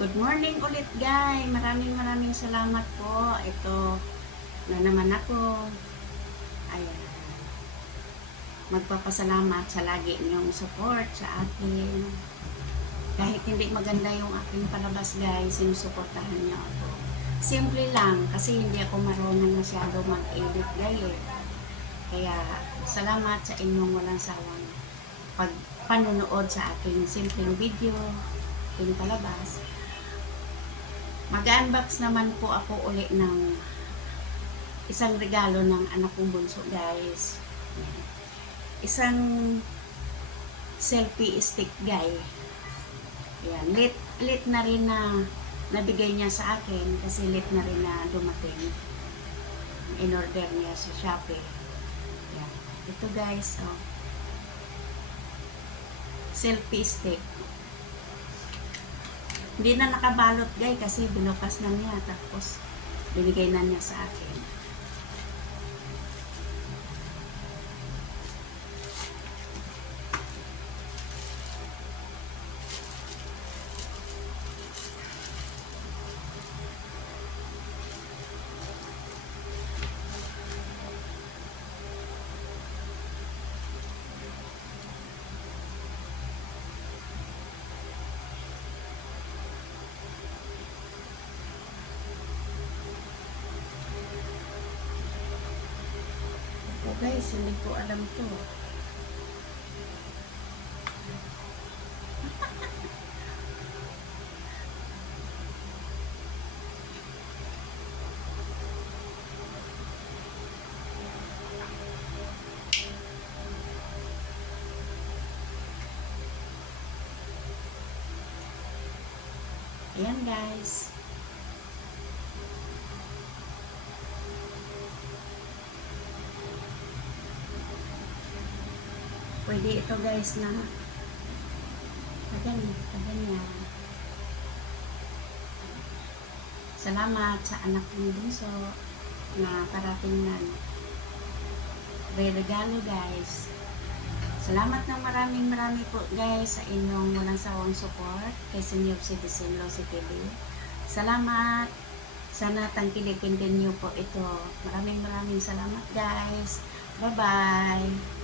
Good morning ulit guys. Maraming salamat po. Ito na naman ako. Ayan. Magpapasalamat sa lagi niyong support sa akin. Kahit hindi maganda yung aking palabas guys, sinusuportahan niyo ako. Simple lang kasi hindi ako marunong masyado mag-edit guys. Kaya salamat sa inyong walang sawang pagpanunood sa aking simpleng video, aking palabas. Mag-unbox naman po ako uli ng isang regalo ng anak kong bunso guys. Isang selfie stick guys. Yan, late na rin na nabigay niya sa akin kasi late na rin na dumating. In-order niya sa Shopee. Yan. Ito guys, oh. Selfie stick. Hindi na nakabalot guys kasi binukas na niya tapos binigay na niya sa akin. Guys, hindi ko alam to. Ayan guys. Pwede ito guys na ganyan. Salamat sa anak kong bunso na parating na regalo guys. Salamat ng marami po guys sa inyong walang sawang support kay Senior Citizen Losi TV. Salamat. Sana tangkilikin din niyo po ito. Maraming salamat guys. Bye bye.